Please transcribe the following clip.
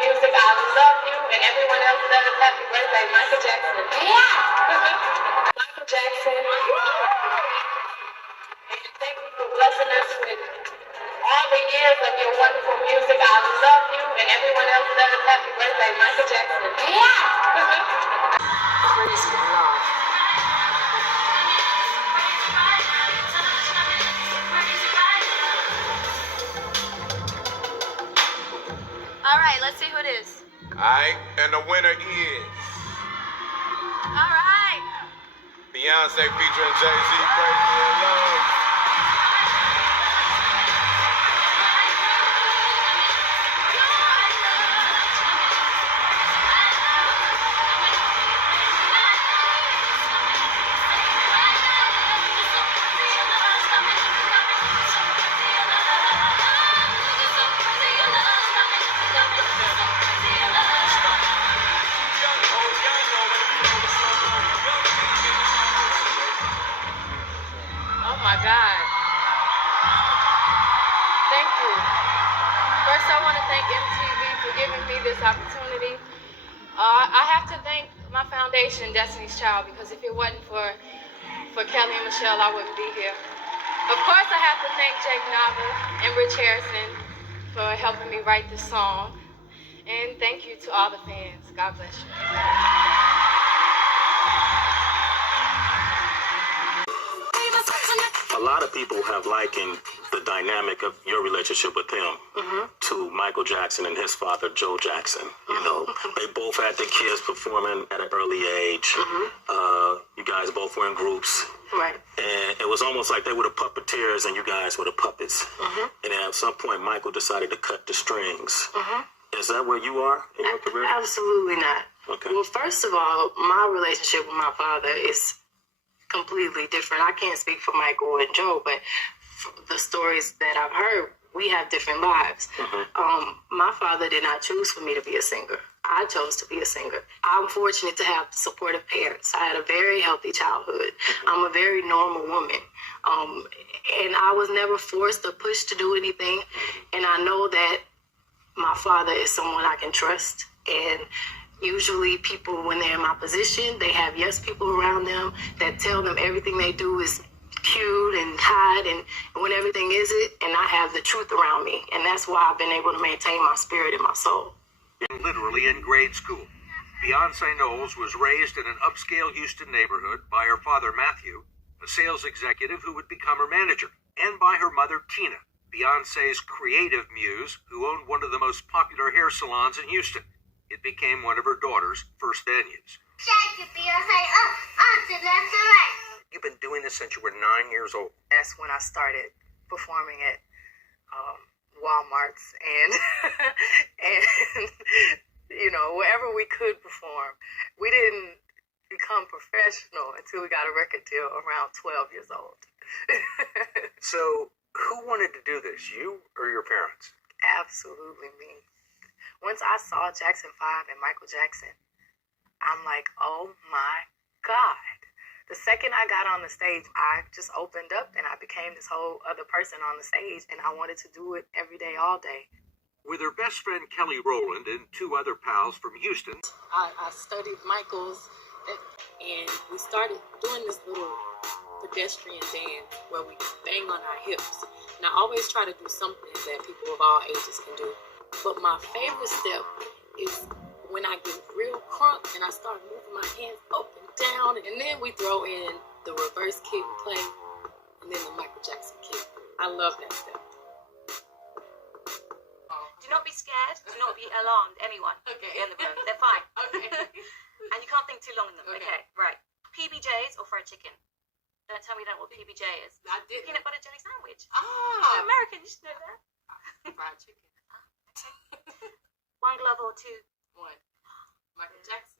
music. I love you, and everyone else says happy birthday, Michael Jackson. Yeah! Michael Jackson. And thank you for blessing us with all the years of your wonderful music. I love you, and everyone else says happy birthday, Michael Jackson. Yeah! Praise God. All right, let's see who it is. All right, and the winner is All right. Beyoncé featuring Jay-Z, Crazy in Love. Oh my God. Thank you. First, I want to thank MTV for giving me this opportunity. I have to thank my foundation, Destiny's Child, because if it wasn't for Kelly and Michelle, I wouldn't be here. Of course, I have to thank Jake Nava and Rich Harrison for helping me write this song. And thank you to all the fans. God bless you. A lot of people have likened the dynamic of your relationship with him to Michael Jackson and his father, Joe Jackson. You know, they both had their kids performing at an early age. You guys both were in groups. Right. And it was almost like they were the puppeteers and you guys were the puppets. And then at some point, Michael decided to cut the strings. Is that where you are in your career? Absolutely not. Okay. Well, first of all, my relationship with my father is completely different. I can't speak for Michael and Joe, but the stories that I've heard, we have different lives. My father did not choose for me to be a singer. I chose to be a singer. I'm fortunate to have supportive parents. I had a very healthy childhood. I'm a very normal woman. And I was never forced or pushed to do anything. And I know that my father is someone I can trust. And usually people, when they're in my position, they have yes people around them that tell them everything they do is cute and hot and when everything isn't, and I have the truth around me. And that's why I've been able to maintain my spirit and my soul. Literally in grade school. Beyoncé Knowles was raised in an upscale Houston neighborhood by her father Matthew, a sales executive who would become her manager, and by her mother Tina, Beyoncé's creative muse who owned one of the most popular hair salons in Houston. It became one of her daughter's first venues. Shake it, Beyoncé, to left to right. You've been doing this since you were 9 years old. That's when I started performing at Walmarts and and you know, wherever we could perform. We didn't become professional until we got a record deal around 12 years old. So, who wanted to do this, you or your parents? Absolutely me. Once I saw Jackson 5 and Michael Jackson, I'm like, oh my God. The second I got on the stage, I just opened up and I became this whole other person on the stage, and I wanted to do it every day, all day. With her best friend Kelly Rowland and two other pals from Houston, I studied Michael's, and we started doing this little pedestrian dance where we bang on our hips. And I always try to do something that people of all ages can do. But my favorite step is when I get real crunk and I start moving my hands up and down, and then we throw in the reverse kid and play, and then the Michael Jackson kick. I love that step. Do not be scared. Do not be alarmed. Anyone in the room. They're fine. And you can't think too long in them. Okay, right. PBJs or fried chicken? Don't tell me you don't know what PBJ is. I did. Peanut butter jelly sandwich. Ah! You're American. You should know that. Fried chicken. One glove or two? One. Michael Jackson.